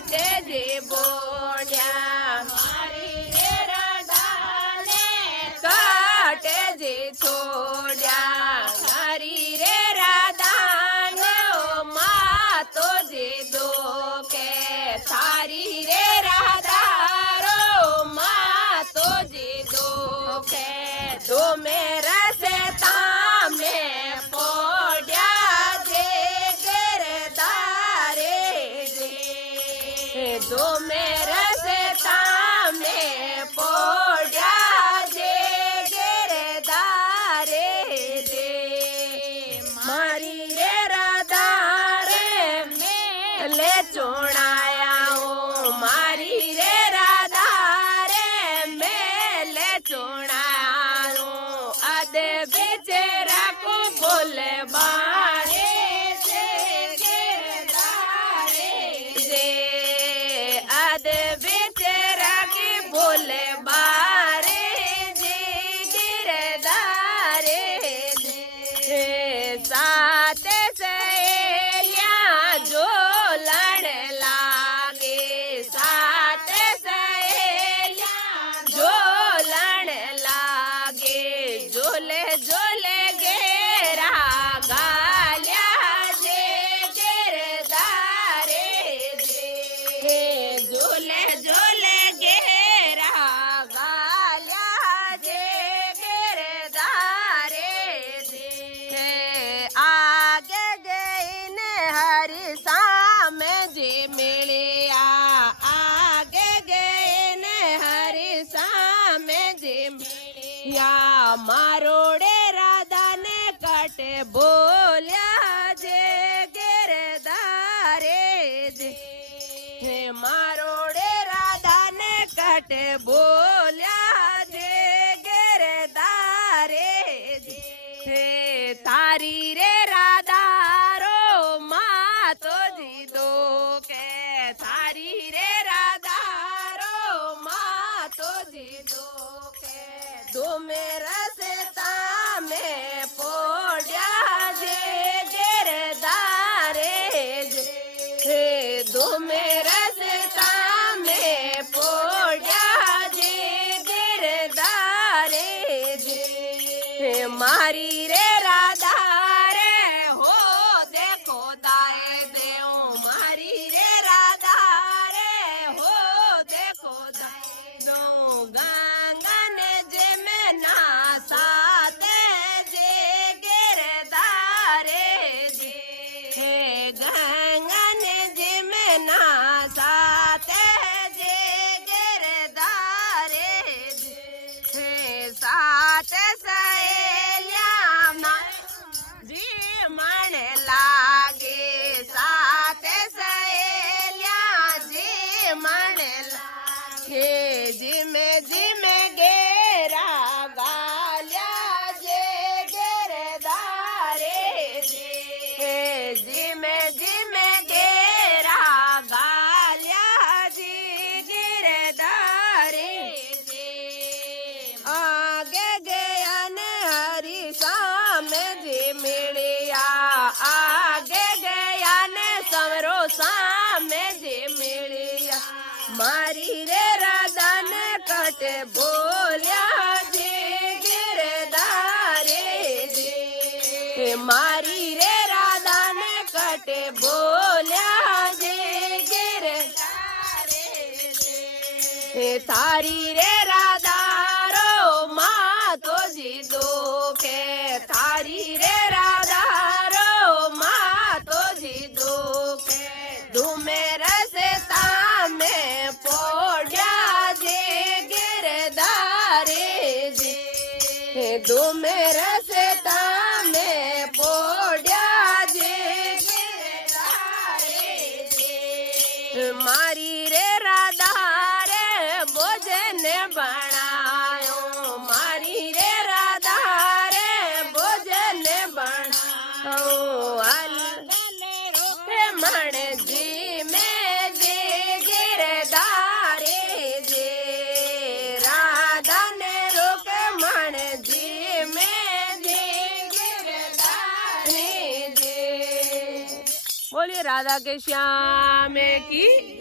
काटे जे बोलिया मारी रे राधा ने काटे जे छोड़िया मारी रे राधा ने ओ माँ तो जे दो के थारी रे राधा रो माँ तो जे दो के दो मेरा से तामे पोड़िया जे गिरदारे जे दो मेरा से तामे पोड़िया जे गिरदारे जे मारी रे राधा रे मेले चोड़ाया ओ मारी रे राधा रे मेले चोड़ाया अदे बेचेरा को बोले बारे जे गिरदारे जे अदे बेचेरा के बोले बारे जे गिरदारे जे साथ सहेलियां जो लड़ लागे साथ सहेलियां जो लड़ लागे झोले झोले घेरा गालिया जे गिरदारे जे झोले झोले घेरा गालिया जे गिरदारे जे आगे गई ने हरि साम जे मिलिया आगे गई ने हरि साम जे मिलिया मारोड़े राधा ने कटे बोलिया जे गिरदारे जे मारोड़े राधा ने कटे बोलिया जे गिरदारे जे तारी रे राधा रो माँ तो जी दो के थारी रे राधा रो माँ तो जी दो के दो मेरा से तामे पोड़िया जे गिरदारे जे दो मेरा से तामे पोड़िया जे गिरदारे जे मारी रे राधा रे हो देखो दाए देओ मारी रे राधा रे हो देखो दाए दो गंगा ने जे में नासाते जे गिरदारे जे गंगा ने जे में नासाते जे गिरदारे जे साथ सहेलियां जी मन लागे साथ सहेलियां जी मन लागे जिमे गेरा गालिया जे गिरदारे जे जिमे गेरा गालिया जी गिरदारे जे आगे गया ने हरि साम जे मिलिया आगे गया ने समरो साम जे मिलिया मारी रे राधा ने कटे बोलिया जे गिरदारे जे मारी रे राधा ने कटे बोलिया जे गिरदारे जे थारी रे राधा रो माँ तो जी दो के थारी रे राधा रो माँ तो जी दो के दो मेरा से तामे पोड़िया जे गिरदारे जे दो मेरा से तामे पोड़िया जे गिरदारे जे मारी रे राधा रे भोजन बनायो मारी रे राधा रे भोजन बनाओ मन जी में जे गिरदारे जे राधा ने रोक मन जी में जे गिरदारे जे। बोलिए राधा के श्याम की।